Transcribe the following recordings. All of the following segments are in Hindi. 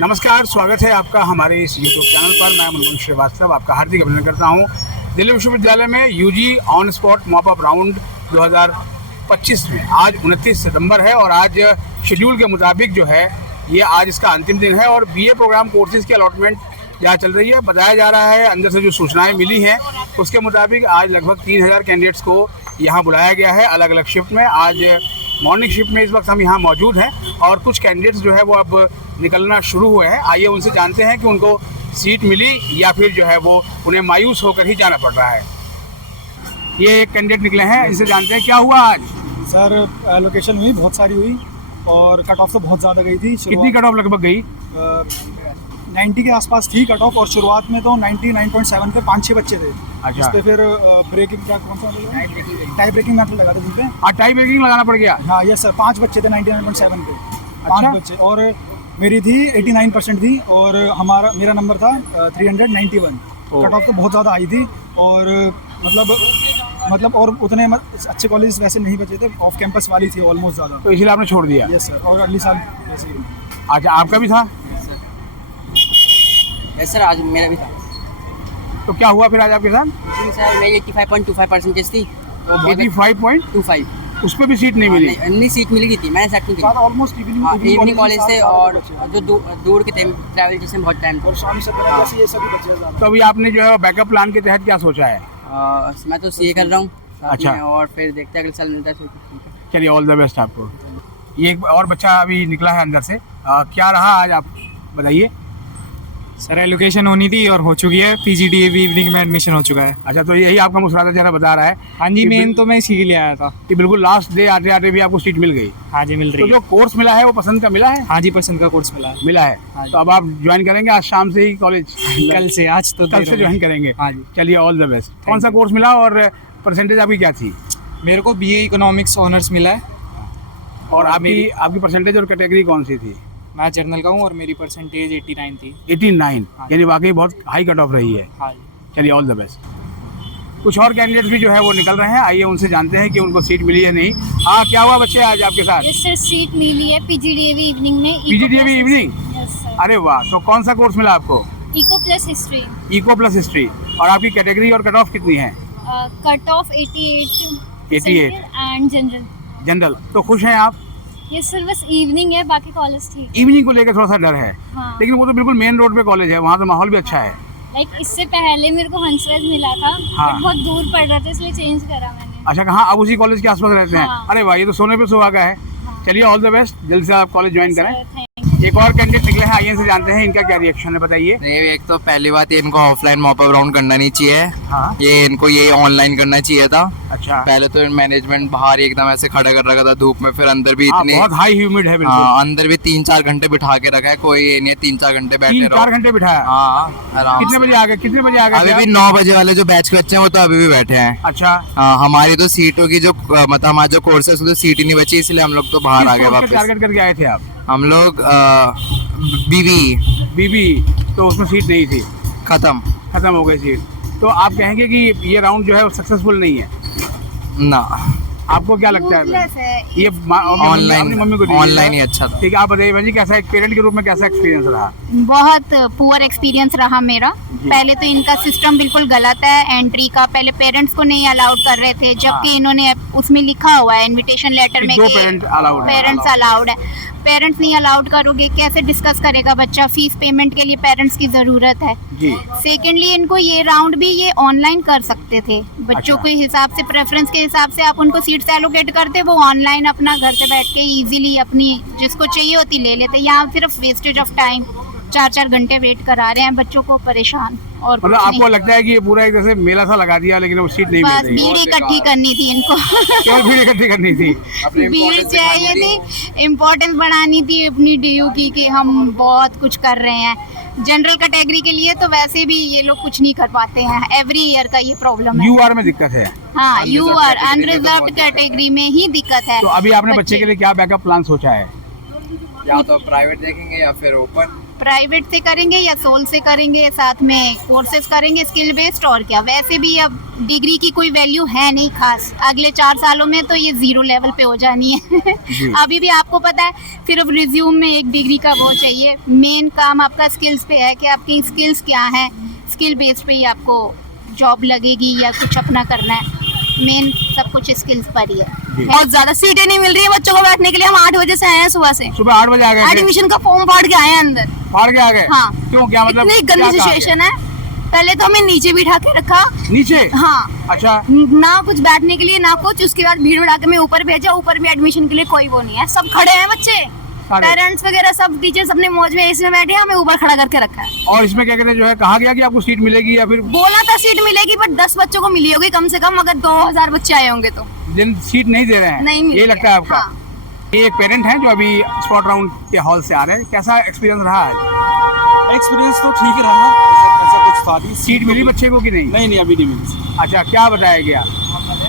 नमस्कार, स्वागत है आपका हमारे इस यूट्यूब चैनल पर। मैं मनमोहन श्रीवास्तव आपका हार्दिक अभिनंदन करता हूं। दिल्ली विश्वविद्यालय में UG on spot mop up round 2025 में आज 29 सितंबर है और आज शेड्यूल के मुताबिक जो है ये आज इसका अंतिम दिन है और बीए प्रोग्राम कोर्सेज़ की अलॉटमेंट यहाँ चल रही है। बताया जा रहा है, अंदर से जो सूचनाएं मिली हैं उसके मुताबिक आज लगभग 3000 कैंडिडेट्स को यहाँ बुलाया गया है अलग अलग शिफ्ट में। आज मॉर्निंग शिफ्ट में इस वक्त हम यहाँ मौजूद हैं और कुछ कैंडिडेट्स जो है वो अब निकलना शुरू हुए हैं। आइए उनसे जानते हैं कि उनको सीट मिली या फिर जो है वो उन्हें मायूस होकर ही जाना पड़ रहा है। ये एक कैंडिडेट निकले हैं, इनसे जानते हैं क्या हुआ आज। सर एलोकेशन हुई, बहुत सारी हुई और कट ऑफ तो बहुत ज़्यादा गई थी। कितनी कट ऑफ लगभग गई? 90 के आसपास थी कट ऑफ और शुरुआत में तो 99.7 पे 5-6 बच्चे थे। अच्छा। इस पे फिर ब्रेकिंग क्या कौन सा टाई ब्रेकिंग मैथड लगा था जिन पे। हाँ, टाई ब्रेकिंग लगाना पड़ गया। हाँ यस सर, 5 बच्चे थे 99.7 पे। 5 अच्छा। बच्चे और मेरी थी 89% थी और मेरा नंबर था 391। कट ऑफ तो बहुत ज़्यादा आई थी और मतलब और उतने अच्छे कॉलेज वैसे नहीं बचे थे, ऑफ कैंपस वाली थी ऑलमोस्ट ज़्यादा, तो इसलिए आपने छोड़ दिया। Yes sir. और अगले साल वैसे ही। अच्छा, आपका भी था? यस सर, आज मेरा भी था। तो क्या हुआ फिर आज आपके साथ? जी सर, मेरी 85.25% थी। 85.25 उस पर भी सीट नहीं मिली? नहीं, सीट मिली थी, मैंने सेट नहीं की। ऑलमोस्ट इवनिंग कॉलेज से और जो दूर के थे ट्रैवल जिसमें बहुत टाइम और शाम से जैसे ये सभी बच्चे ज़्यादा। तो अभी आपने जो है बैकअप प्लान के तहत क्या सोचा है? मैं तो सीए कर रहा हूँ। अच्छा। और फिर देखते हैं अगले साल मिलता है तो ठीक है। चलिए, ऑल द बेस्ट आपको। ये एक और बच्चा अभी निकला है अंदर से। क्या रहा आज, आप बताइए। सर एलोकेशन होनी थी और हो चुकी है। पीजीडीएवी इवनिंग में एडमिशन हो चुका है। अच्छा, तो यही आपका मुस्कुराता चेहरा बता रहा है। हाँ जी, कि मेन तो मैं इसी के लिए आया था कि बिल्कुल लास्ट डे आते आते भी आपको सीट मिल गई। हाँ जी, मिल तो रही जो है। कोर्स मिला है वो पसंद का मिला है? हाँ जी, पसंद का कोर्स मिला है। मिला है। हाँ जी। तो अब आप ज्वाइन करेंगे आज शाम से ही कॉलेज? कल से, आज तो कल से ज्वाइन करेंगे। हाँ जी। चलिए, ऑल द बेस्ट। कौन सा कोर्स मिला और परसेंटेज आपकी क्या थी? मेरे को बीए इकोनॉमिक्स ऑनर्स मिला है। और आपकी परसेंटेज और कैटेगरी कौन सी थी? मैं जर्नल का हूँ और मेरी परसेंटेज 89 थी। 89, हाँ। यानी वाकई बहुत हाई कट ऑफ रही है। हाँ जी। चलिए, ऑल द बेस्ट। कुछ और कैंडिडेट्स भी जो है वो निकल रहे हैं, आइए उनसे जानते हैं कि उनको सीट मिली है नहीं। हाँ, क्या हुआ बच्चे आज आपके साथ? यस सर, सीट मिली है पीजीडीएवी इवनिंग में। PGDAV evening? Yes sir. अरे वाह, तो कौन सा कोर्स मिला आपको? Eco plus history. Eco plus history. और आपकी कैटेगरी और कट ऑफ कितनी है? Cut off 88 88 and general. General. तो खुश हैं आप? यस सर, बस इवनिंग है, बाकी कॉलेज ठीक है। इवनिंग को लेकर थोड़ा सा डर है। हाँ। लेकिन वो तो बिल्कुल मेन रोड पे कॉलेज है, वहाँ तो माहौल भी अच्छा है। लाइक इससे पहले मेरे को हंसराज मिला था। हाँ। बट बहुत दूर पड़ रहा था इसलिए चेंज करा मैंने। अच्छा, कहाँ? आप उसी कॉलेज के आसपास रहते हैं? हाँ। अरे वाह, ये तो सोने पे सुहागा है। हाँ। चलिए, ऑल द बेस्ट, जल्द से आप कॉलेज ज्वाइन करें। Thank you. एक और कैंडिडेट निकले हैं, आइए इनसे जानते हैं इनका क्या रिएक्शन है, बताइए। नहीं, एक तो पहली बात ये इनको ऑफलाइन मॉप अप राउंड करना नहीं चाहिए। हाँ। ये इनको ये ऑनलाइन करना चाहिए था। अच्छा। पहले तो मैनेजमेंट बाहर ही एकदम ऐसे खड़ा कर रखा था धूप में, फिर अंदर भी हाँ, इतने बहुत हाई ह्यूमिड है बिल्कुल। हाँ, अंदर भी 3-4 घंटे बिठा के रखा है। कोई ये नहीं है 3-4 घंटे बैठे 3-4 रहो। घंटे बिठाया? हाँ, आराम कितने से। बजे आ गए? कितने बजे आ गए? अभी भी 9 बजे वाले जो बैच के बच्चे हैं वो तो अभी भी बैठे हैं। अच्छा। हाँ, हमारी तो सीटों की जो मतलब हमारा जो कोर्स है उसमें तो सीट ही नहीं बची, इसलिए हम लोग तो बाहर आ गए वापस। टारगेट करके आए थे आप? हम लोग बीबी, तो उसमें सीट नहीं थी, खत्म हो गई सीट। तो आप कहेंगे कि ये राउंड जो है वो सक्सेसफुल नहीं है? ना, आपको क्या लगता है? ये ऑनलाइन ही अच्छा था। ठीक है, आप बताइए भाई, कैसा एक पेरेंट के रूप में कैसा एक्सपीरियंस रहा? बहुत पुअर एक्सपीरियंस रहा मेरा। पहले तो इनका सिस्टम बिल्कुल गलत है एंट्री का। पहले पेरेंट्स को नहीं अलाउड कर रहे थे, जबकि इन्होंने उसमें लिखा हुआ है इनविटेशन लेटर में कि पेरेंट्स अलाउड है। पेरेंट्स नहीं अलाउड करोगे, कैसे डिस्कस करेगा बच्चा? फीस पेमेंट के लिए पेरेंट्स की ज़रूरत है। सेकेंडली, इनको ये राउंड भी ये ऑनलाइन कर सकते थे। बच्चों के हिसाब से, प्रेफरेंस के हिसाब से आप उनको सीट्स एलोकेट करते, वो ऑनलाइन अपना घर से बैठ के इजीली अपनी जिसको चाहिए होती ले लेते। यहाँ सिर्फ वेस्टेज ऑफ टाइम, 4-4 घंटे वेट करा रहे हैं बच्चों को, परेशान। और मतलब आपको लगता है कि ये पूरा एक जैसे मेला सा लगा दिया, लेकिन वो सीट नहीं मिल बस रही? भीड़ इकट्ठी करनी थी इनको। क्या भीड़ इकट्ठी करनी थी? भीड़ चाहिए थी, इम्पोर्टेंस बढ़ानी थी अपनी डीयू की कि हम बहुत कुछ कर रहे हैं। जनरल कैटेगरी के लिए तो वैसे भी ये लोग कुछ नहीं कर पाते हैं, एवरी ईयर का ये प्रॉब्लम है। यूआर में दिक्कत है? हाँ, यूआर अनरिजर्व्ड कैटेगरी में ही दिक्कत है। तो अभी आपने बच्चे के लिए क्या बैकअप प्लान सोचा है? या तो प्राइवेट देखेंगे या फिर ओपन। प्राइवेट से करेंगे या सोल से करेंगे, साथ में कोर्सेज करेंगे स्किल बेस्ड, और क्या। वैसे भी अब डिग्री की कोई वैल्यू है नहीं खास, अगले 4 सालों में तो ये 0 लेवल पे हो जानी है। अभी भी आपको पता है सिर्फ रिज्यूम में एक डिग्री का वो चाहिए, मेन काम आपका स्किल्स पे है कि आपकी स्किल्स क्या हैं, स्किल बेस्ड पे ही आपको जॉब लगेगी या कुछ अपना करना है, मेन सब कुछ स्किल्स पर ही है। बहुत ज्यादा सीटें नहीं मिल रही है बच्चों को बैठने के लिए। हम 8 बजे से आए हैं, सुबह से सुबह 8 बजे आ गए थे? एडमिशन का फॉर्म फाड़ के आए हैं अंदर। फाड़ के आ गए? हाँ। क्यों, क्या मतलब? इतनी क्या गंदी कहा सिचुएशन है। पहले तो हमें नीचे बिठा के रखा। नीचे? हाँ। अच्छा। ना कुछ बैठने के लिए ना कुछ, उसके बाद भीड़ उड़ा के मैं ऊपर भेजा। ऊपर भी एडमिशन के लिए कोई वो नहीं है, सब खड़े हैं बच्चे, पेरेंट्स वगैरह सब टीचर्स अपने मौज में एसी में बैठे हैं, हमें ऊपर खड़ा करके रखा है। और इसमें क्या कहते हैं, जो है कहा गया कि आपको सीट मिलेगी या फिर? बोला था सीट मिलेगी, बट 10 बच्चों को मिली होगी कम से कम, अगर 2000 बच्चे आए होंगे तो। जिन सीट नहीं दे रहे हैं? नहीं मिल ये रही लगता है आपका? हाँ। ये एक पेरेंट हैं जो अभी स्पॉट राउंड के हॉल से आ रहे हैं, कैसा एक्सपीरियंस रहा है? एक्सपीरियंस तो ठीक रहा, ऐसा कुछ था नहीं। सीट मिली बच्चे को कि नहीं? नहीं अभी नहीं मिली। अच्छा, क्या बताया गया?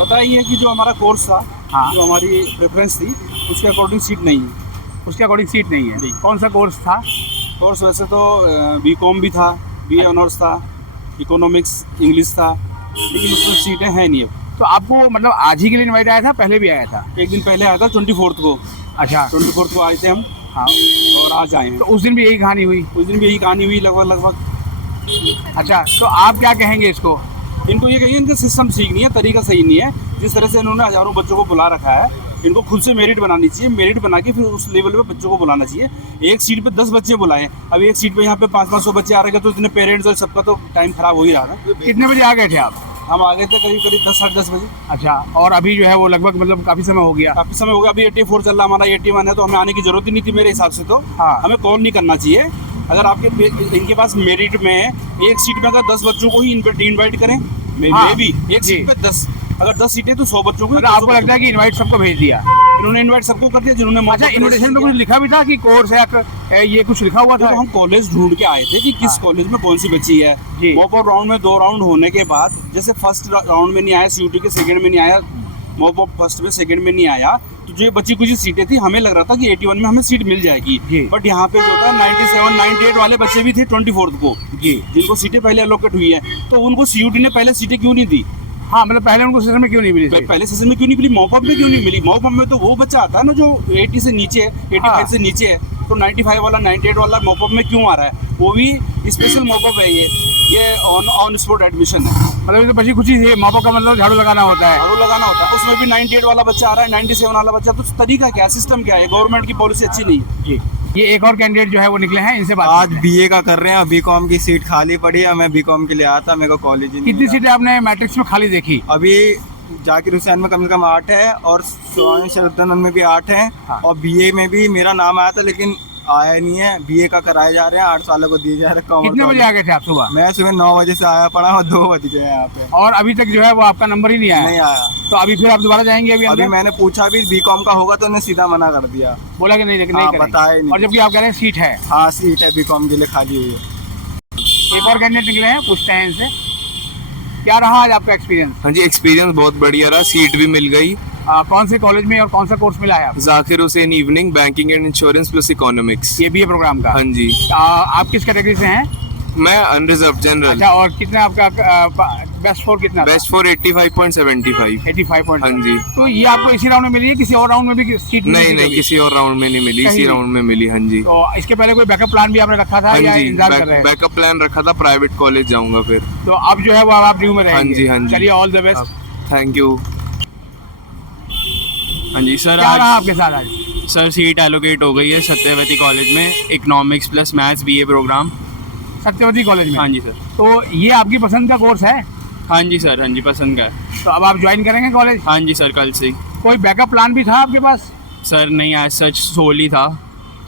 पता ही है कि जो हमारा कोर्स था, हाँ। जो हमारी प्रेफरेंस थी, उसके अकॉर्डिंग सीट नहीं है। उसके अकॉर्डिंग सीट नहीं है? नहीं। कौन सा कोर्स था? कोर्स वैसे तो बीकॉम भी था, बीए ऑनर्स था, इकोनॉमिक्स इंग्लिश था, लेकिन उसमें सीटें हैं नहीं अब। तो आपको मतलब आज ही के लिए इनवाइट आया था, पहले भी आया था? एक दिन पहले आया था, 24 को। अच्छा। 24 को आए थे हम। हाँ। और आज आए हैं। तो उस दिन भी यही कहानी हुई? उस दिन भी यही कहानी हुई लगभग। अच्छा, तो आप क्या कहेंगे इसको? इनको ये कहिए, इनका सिस्टम ठीक नहीं है, तरीका सही नहीं है। जिस तरह से इन्होंने हजारों बच्चों को बुला रखा है, इनको खुद से मेरिट बनानी चाहिए, मेरिट बना के फिर उस लेवल पे बच्चों को बुलाना चाहिए। एक सीट पे 10 बच्चे बुलाए, अब एक सीट पे यहाँ पे 500-500 बच्चे आ रहे हैं, तो इतने पेरेंट्स और सबका तो टाइम खराब हो ही रहा था। कितने बजे आ गए थे आप? हम आ गए थे करीब 10 साढ़े 10 बजे। अच्छा, और अभी जो है वो लगभग मतलब काफी समय हो गया? काफी समय हो गया। अभी 84 चल रहा, हमारा 81 है, तो हमें आने की जरूरत ही नहीं थी मेरे हिसाब से। तो हाँ। हमें कॉल नहीं करना चाहिए। अगर आपके इनके पास मेरिट में एक सीट में अगर 10 बच्चों को ही इन्वाइट करें, हाँ। भी एक सीट पे 10, अगर 10 सीटें तो 100 बच्चों को। मतलब आपको लगता है कि इनवाइट सबको भेज दिया? इन्होंने इन्वाइट सबको कर दिया जिन्होंने। अच्छा, इन्विटेशन में कुछ लिखा भी था कि कोर्स है, ये कुछ लिखा हुआ था? तो हम कॉलेज ढूंढ के आए थे कि किस कॉलेज में कौन सी बच्ची है। जी। मॉप अप राउंड में 2 राउंड होने के बाद, जैसे फर्स्ट राउंड में नहीं आया, सीयूटी के सेकंड में नहीं आया, मॉप अप फर्स्ट में सेकंड में नहीं आया, तो जो ये बची कुछ सीटें थी, हमें लग रहा था कि 81 में हमें सीट मिल जाएगी। बट यहाँ पे जो था 97, 98 वाले बच्चे भी थे 24 को, जिनको सीटें पहले अलोकेट हुई है। तो उनको सीयूटी ने पहले सीटें क्यों नहीं दी? हाँ, मतलब पहले उनको सेशन में क्यों नहीं मिली? पहले सेशन में क्यों नहीं मिली? मॉप अप में क्यों नहीं मिली? मॉप अप में तो वो बच्चा आता है ना जो 80 से नीचे है, 85 से नीचे है, तो 95 वाला 98 वाला मॉप अप में क्यों आ रहा है? वो भी स्पेशल मॉप अप है। ये ऑन स्पॉट एडमिशन है। मतलब तो बची कुछ ही मॉप अप का मतलब झाड़ू लगाना होता है? झाड़ू लगाना होता है। उसमें भी 98 वाला बच्चा आ रहा है, 97 वाला बच्चा। तो तरीका क्या है, सिस्टम क्या है? गवर्नमेंट की पॉलिसी अच्छी नहीं है। जी। ये एक और कैंडिडेट जो है वो निकले हैं, इनसे बात आज करते हैं। बीए का कर रहे हैं, बीकॉम की सीट खाली पड़ी है। मैं बीकॉम के लिए आया था, मेरे को कॉलेज ही नहीं कितनी मिला। सीटें आपने मैट्रिक्स में खाली देखी? अभी जाकिर हुसैन में कम से कम 8 है, और सोहानी शरदानंद में भी 8 है। हाँ। और बीए में भी मेरा नाम आया था, लेकिन आया नहीं है। बीए का कराए जा रहे हैं, 8 सालों को दिए जा रहे हैं। कितने बजे आ गए थे आप सुबह? मैं सुबह 9 बजे से आया पड़ा, और 2 बज गए यहाँ पे, और अभी तक जो है वो आपका नंबर ही नहीं आया? नहीं आया। तो अभी फिर आप दोबारा जाएंगे? अभी अभी अंदर? मैंने पूछा भी बीकॉम का होगा, तो उन्हें सीधा मना कर दिया, बोला कि नहीं, लेकिन हाँ, नहीं करेंगे। बताया ही नहीं। और जबकि आप कह रहे हैं सीट है? हाँ, सीट है बीकॉम के लिए खाली हुई है। एक और कैंडिडेट निकले हैं, पूछते हैं इनसे, क्या रहा आज आपका एक्सपीरियंस? हाँ जी, एक्सपीरियंस बहुत बढ़िया रहा, सीट भी मिल गई। कौन से कॉलेज में और कौन सा कोर्स मिला है आपको? Zakir Hussain evening banking and insurance plus economics. ये बीए प्रोग्राम का? हाँ जी। आप किस कैटेगरी से हैं? मैं अनरिजर्व जनरल। अच्छा, और कितना आपका बेस्ट स्कोर कितना? Best for 85.75। 85 पॉइंट। हाँ जी। तो ये आपको इसी राउंड में मिली है, किसी और राउंड में भी सीट नहीं नहीं, किसी और राउंड में नहीं मिली, इसी राउंड में मिली। हाँ जी। तो इसके पहले कोई बैकअप प्लान भी आपने रखा था? हाँ या जी, इंतजार कर रहे हैं? बैकअप प्लान रखा था, प्राइवेट कॉलेज जाऊंगा फिर। तो अब जो है वो आप ड्यू में रहेंगे? हाँ जी, हाँ जी। चलिए, all the best. Thank you. हाँ जी सर, क्या रहा आपके साथ आज? सर सीट एलोकेट हो गई है सत्यवती कॉलेज में, economics plus maths BA programme. Satyawati college में? हाँ जी सर। तो ये आपकी पसंद का कोर्स है? हाँ जी सर, हाँ जी, पसंद का है। तो अब आप ज्वाइन करेंगे कॉलेज? हाँ जी सर, कल से ही। कोई बैकअप प्लान भी था आपके पास? सर नहीं, आज सच सोल ही था।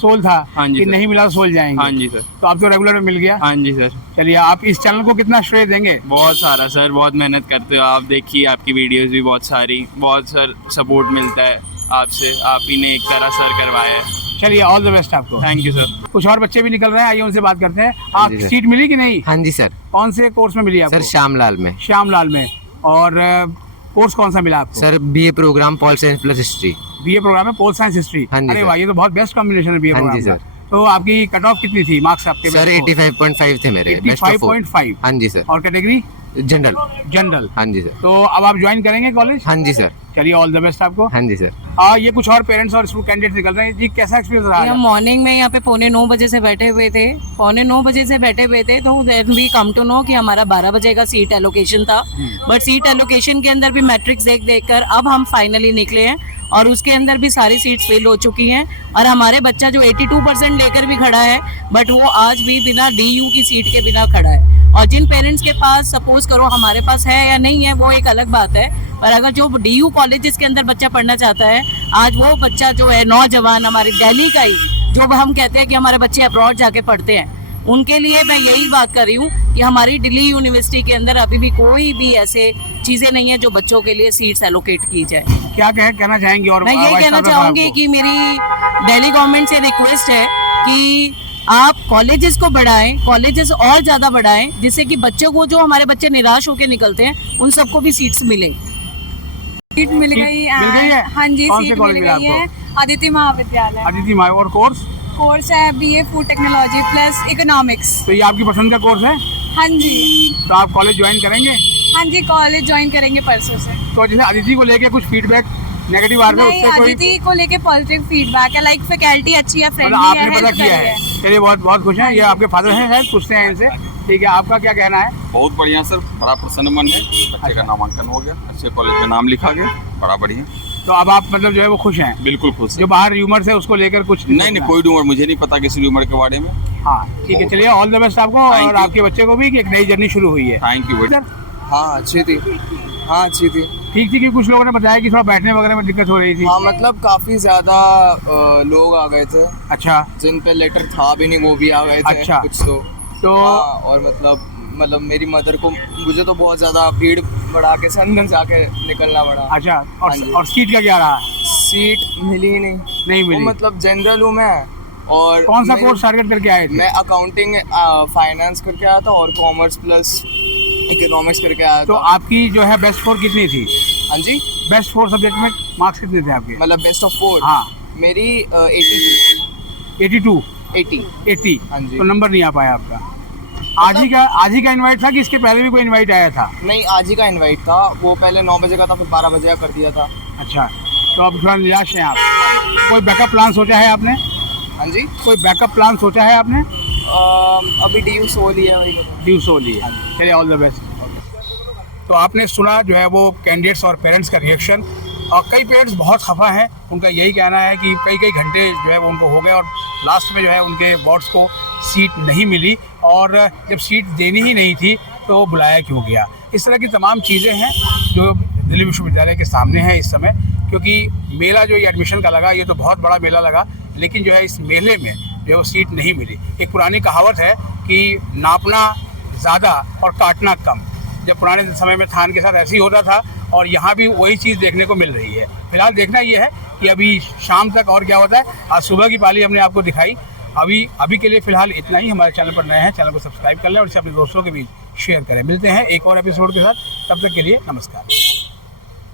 सोल था? हाँ जी कि सर। नहीं मिला तो सोल जाएंगे? हाँ जी सर। तो आप तो रेगुलर में मिल गया? हाँ जी सर। चलिए, आप इस चैनल को कितना श्रेय देंगे? बहुत सारा सर, बहुत मेहनत करते हो आप, देखिए आपकी वीडियोस भी बहुत सारी, बहुत सर सपोर्ट मिलता है आपसे, आप ही ने एक तरह सर करवाया है। चलिए, ऑल द बेस्ट आपको। Thank you sir. कुछ और बच्चे भी निकल रहे हैं, आइए उनसे बात करते हैं। आप जी सर। सीट मिली कि नहीं? हाँ जी सर। कौन से कोर्स में मिली आपको? सर श्यामलाल में। श्यामलाल में। और कोर्स कौन सा मिला आपको? Sir BA programme pol science plus history. BA programme में पोल साइंस हिस्ट्री? हाँ जी अरे सर। वाह, ये तो बहुत बेस्ट कॉम्बिनेशन है बीए हाँ जी प्रोग्राम सर। का। तो आपकी कट ऑफ कितनी थी, मार्क्स आपके? सर 85.5 थे मेरे, बेस्ट ऑफ 85.5। हाँ जी सर। और कैटेगरी? जनरल। जनरल। हाँ जी सर। तो अब आप ज्वाइन करेंगे कॉलेज? हाँ जी सर। चलिए ऑल द बेस्ट आपको। हाँ जी सर। ये कुछ और पेरेंट्स और स्कूल कैंडिडेट निकल रहे हैं जी, कैसा एक्सपीरियंस रहा? हम मॉर्निंग में यहाँ पे 9:45 बजे से बैठे हुए थे, 9:45 बजे से बैठे हुए थे, तो then we come to know कि हमारा 12 बजे का सीट एलोकेशन था। बट सीट एलोकेशन के अंदर भी मैट्रिक्स देख कर अब हम फाइनली निकले हैं और उसके अंदर भी सारी सीट्स फिल हो चुकी हैं और हमारे बच्चा जो 82% लेकर भी खड़ा है बट वो आज भी बिना DU की सीट के बिना खड़ा है। और जिन पेरेंट्स के पास सपोज करो हमारे पास है या नहीं है वो एक अलग बात है, पर अगर जो DU कॉलेजेस के अंदर बच्चा पढ़ना चाहता है, आज वो बच्चा जो है नौजवान हमारी दिल्ली का ही, जो हम कहते हैं कि हमारे बच्चे अब्रॉड जाके पढ़ते हैं, उनके लिए मैं यही बात कर रही हूँ कि हमारी दिल्ली यूनिवर्सिटी के अंदर अभी भी कोई भी ऐसे चीज़ें नहीं है जो बच्चों के लिए सीट्स एलोकेट की जाए। क्या कहना चाहेंगे? और मैं यही कहना चाहूँगी कि मेरी दिल्ली गवर्नमेंट से रिक्वेस्ट है कि आप कॉलेजेस को बढ़ाएं, कॉलेजेस और ज़्यादा बढ़ाएं, जिससे कि बच्चों को, जो हमारे बच्चे निराश होकर निकलते हैं, उन सबको भी सीट्स मिले। सीट मिल गई है? हाँ जी, कौन से सीट कॉलेज मिल मिला गई है, आदित्य महाविद्यालय। आदित्य माय। और कोर्स? कोर्स है BA food technology plus economics. तो ये आपकी पसंद का कोर्स है? हाँ जी। तो आप कॉलेज ज्वाइन करेंगे? हाँ जी, कॉलेज ज्वाइन करेंगे परसों से। तो जैसे अदिति को लेके कुछ फीडबैक नेगेटिव आ रहा है, नहीं, उससे कोई अदिति को लेके पॉजिटिव फीडबैक है, लाइक फैकल्टी अच्छी है, मतलब फ्रेंडली है, आपने पता हेल्प किया कर रही है? है। चलिए बहुत बहुत खुश हैं। ये आपके फादर हैं शायद, पूछते हैं इनसे। ठीक है, आपका क्या कहना है? बहुत बढ़िया सर, बड़ा प्रसन्न मन है, बच्चे का नामांकन हो गया, अच्छे कॉलेज में नाम लिखा गया, बड़ा बढ़िया। तो अब आप मतलब जो है वो खुश हैं? बिल्कुल खुश जो बाहर र्यूमर्स है उसको लेकर कुछ नहीं, कोई र्यूमर मुझे नहीं पता किसी र्यूमर के बारे में। हाँ ठीक है, चलिए ऑल द बेस्ट आपको और आपके बच्चे को भी, कि एक नई जर्नी शुरू हुई है। थैंक यू बेटा। हाँ अच्छी थी, हाँ अच्छी थी। ठीक थी, कि कुछ लोगों ने बताया कि थोड़ा बैठने वगैरह में दिक्कत हो रही थी। हाँ मतलब काफी ज्यादा लोग आ गए थे। अच्छा। जिन पे लेटर था भी नहीं वो भी आ गए थे। अच्छा। कुछ तो हाँ, और मतलब मेरी मदर को, मुझे तो बहुत ज्यादा भीड़ बढ़ा के अंदर जाके निकलना पड़ा। अच्छा। और सीट का क्या रहा? सीट मिली ही नहीं मिली। मतलब जनरल हूँ मैं। और कौन सा कोर्स टारगेट करके आए थे? मैं अकाउंटिंग फाइनेंस करके आया था और कॉमर्स प्लस इकोनॉमिक्स करके आया तो था। आपकी जो है बेस्ट 4 कितनी थी? हाँ जी, बेस्ट 4 सब्जेक्ट में मार्क्स कितने थे आपके? मतलब बेस्ट ऑफ 4। हाँ। मेरी 82। 80। हाँ जी। तो नंबर नहीं आ पाया आपका। आज ही का इनवाइट था कि इसके पहले भी कोई इनवाइट आया था? नहीं, आज ही का इनवाइट था। वो पहले 9 बजे का था, फिर 12 बजे का कर दिया था। अच्छा, तो अब थोड़ा निराश हैं आप? कोई बैकअप प्लान सोचा है आपने? हाँ जी, कोई बैकअप प्लान सोचा है आपने? अभी DU सो लिया है। DU सो लिया। चलिए ऑल द बेस्ट। तो आपने सुना जो है वो कैंडिडेट्स और पेरेंट्स का रिएक्शन, और कई पेरेंट्स बहुत खफा हैं। उनका यही कहना है कि कई घंटे जो है वो उनको हो गए और लास्ट में जो है उनके बोर्ड्स को सीट नहीं मिली, और जब सीट देनी ही नहीं थी तो बुलाया क्यों गया। इस तरह की तमाम चीज़ें हैं जो दिल्ली विश्वविद्यालय के सामने हैं इस समय, क्योंकि मेला जो ये एडमिशन का लगा, ये तो बहुत बड़ा मेला लगा, लेकिन जो है इस मेले में जो है वो सीट नहीं मिली। एक पुरानी कहावत है कि नापना ज़्यादा और काटना कम। जब पुराने समय में थान के साथ ऐसे ही होता था, और यहाँ भी वही चीज़ देखने को मिल रही है। फिलहाल देखना ये है कि अभी शाम तक और क्या होता है। आज सुबह की पाली हमने आपको दिखाई। अभी के लिए फ़िलहाल इतना ही। हमारे चैनल पर नए हैं, चैनल को सब्सक्राइब कर लें और इसे अपने दोस्तों के बीच शेयर करें। मिलते हैं एक और एपिसोड के साथ, तब तक के लिए नमस्कार।